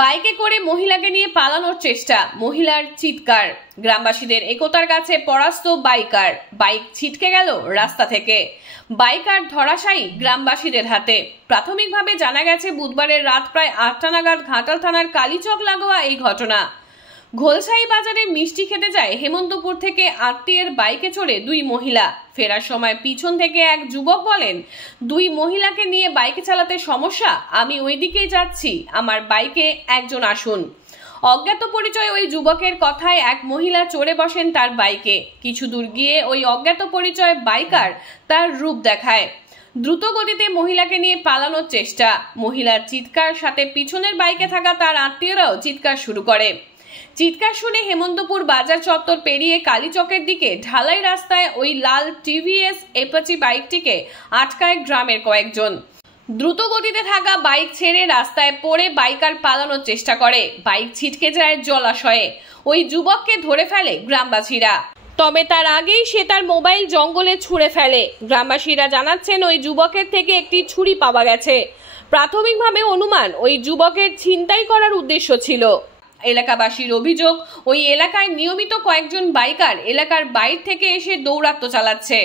বাইকে করে মহিলাকে নিয়ে পালানোর চেষ্টা, মহিলার চিৎকার। গ্রামবাসীদের একতার কাছে পরাস্ত বাইকার, বাইক ছিটকে গেল রাস্তা থেকে। বাইকার ধরাশায়ী গ্রামবাসীদের হাতে। প্রাথমিকভাবে জানা গেছে বুধবারের রাত প্রায় 8টা নাগাদ ঘাটাল থানার কালীচক লাগোয়া এই ঘটনা। ঘোলসাই বাজারে মিষ্টি খেতে যায় হেমন্তপুর থেকে আত্মীয়ের বাইকে চড়ে দুই মহিলা। ফেরার সময় পিছন থেকে এক যুবক বলেন, দুই মহিলাকে নিয়ে বাইকে চালাতে সমস্যা, আমি ওই দিকেই যাচ্ছি, আমার বাইকে একজন আসুন। অজ্ঞাত পরিচয় ওই যুবকের কথায় এক মহিলা চড়ে বসেন তার বাইকে। কিছু দূর গিয়ে ওই অজ্ঞাত পরিচয় বাইকার তার রূপ দেখায়। দ্রুত গতিতে মহিলাকে নিয়ে পালানোর চেষ্টা। মহিলার চিৎকার সাথে পিছনের বাইকে থাকা তার আত্মীয়রাও চিৎকার শুরু করে। চিৎকার শুনে হেমন্তপুর বাজার চত্বর পেরিয়ে কালীচকের দিকে ঢালাই রাস্তায় ওই লাল টিভিএস অ্যাপাচি বাইকটিকে আটকায় গ্রামের কয়েকজন। দ্রুত গতিতে থাকা বাইক ছেড়ে রাস্তায় পড়ে বাইকার পালানোর চেষ্টা করে। বাইক ছিটকে যায় জলাশয়ে। ওই যুবককে ধরে ফেলে গ্রামবাসীরা। তবে তার আগেই সে তার মোবাইল জঙ্গলে ছুঁড়ে ফেলে। গ্রামবাসীরা জানাচ্ছেন ওই যুবকের থেকে একটি ছুরি পাওয়া গেছে। প্রাথমিকভাবে অনুমান ওই যুবকের ছিনতাই করার উদ্দেশ্য ছিল। এলাকাবাসীর অভিযোগ, ওই এলাকায় নিয়মিত কয়েকজন বাইকার এলাকার বাইরে থেকে এসে দৌরাত্ম্য চালাচ্ছে।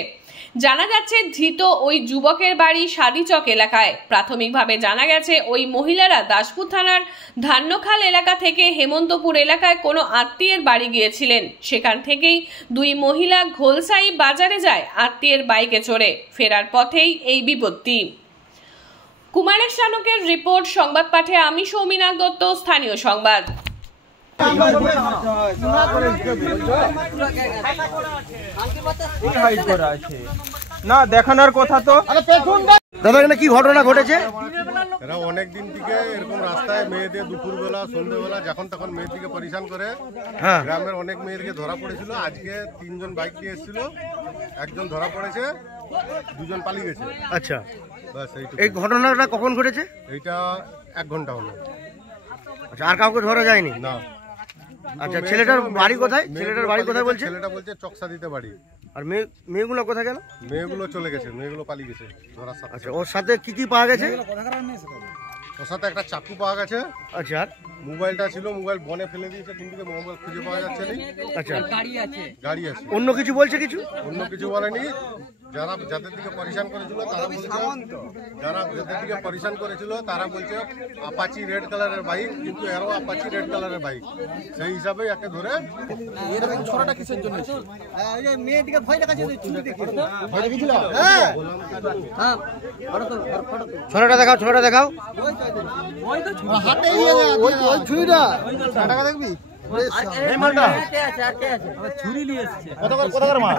জানা যাচ্ছে ধৃত ওই যুবকের বাড়ি সাদিচক এলাকায়। প্রাথমিকভাবে জানা গেছে ওই মহিলারা দাসপুর থানার ধান্যখাল এলাকা থেকে হেমন্তপুর এলাকায় কোনো আত্মীয়ের বাড়ি গিয়েছিলেন। সেখান থেকেই দুই মহিলা ঘোলসাই বাজারে যায় আত্মীয়ের বাইকে চড়ে। ফেরার পথেই এই বিপত্তি। কুমারেশ চানকের রিপোর্ট, সংবাদ পাঠে আমি সৌমিনাথ দত্ত, স্থানীয় সংবাদ। না দেখানোর কথা তো। দাদা এখানে কি ঘটনা ঘটেছে? এরা অনেকদিন থেকে এরকম রাস্তায় মেয়েদের দুপুরবেলা সন্ধ্যেবেলা যখন তখন মেয়েদিকে পরিশান করে। গ্রামের অনেক মেয়েদেরকে ধরা পড়েছিল। আজকে 3জন বাইক নিয়ে এসেছিল, একজন ধরা পড়েছে, 2জন পালিয়ে গেছে। আচ্ছা, বাস এই ঘটনাটা কখন ঘটেছে? এইটা 1 ঘন্টা হলো। আচ্ছা, আর কাউকে ধরা যায়নি? না। আচ্ছা, ছেলেটার বাড়ি কোথায়? ছেলেটার বাড়ি কোথায় বলছে? ছেলেটা বলছে চকসা দিতে বাড়ি। আর মেয়েগুলো কোথায় গেল? মেয়েগুলো চলে গেছে, মেয়েগুলো পালিয়ে গেছে ধরার সাথে। আচ্ছা, ওর সাথে কি কি পাওয়া গেছে? ওর সাথে একটা চাকু পাওয়া গেছে। আচ্ছা, আর মোবাইলটা ছিল, মোবাইল বনে ফেলে দিয়েছে, কিন্তু মোবাইল খুঁজে পাওয়া যাচ্ছে না। আচ্ছা, গাড়ি আছে। অন্য কিছু বলছে? কিছু অন্য কিছু বলেনি। যারা যাদের দিকে পরিশান করেছিল তারা বলছে, তারা বলছে আপাচি রেড কালারের বাইক, কিন্তু এরও আপাচি রেড কালারের বাইক। সেই হিসাবে একে ধরে। এরকম ছড়াটা কিসের জন্য? মেয়েটিকে ভয় দেখাচ্ছে। ছড়াটা দেখাও, ছড়াটা দেখাও। হাতে ছুরিটা দেখবি? ছুরি নিয়ে এসছে। কত করে মাল?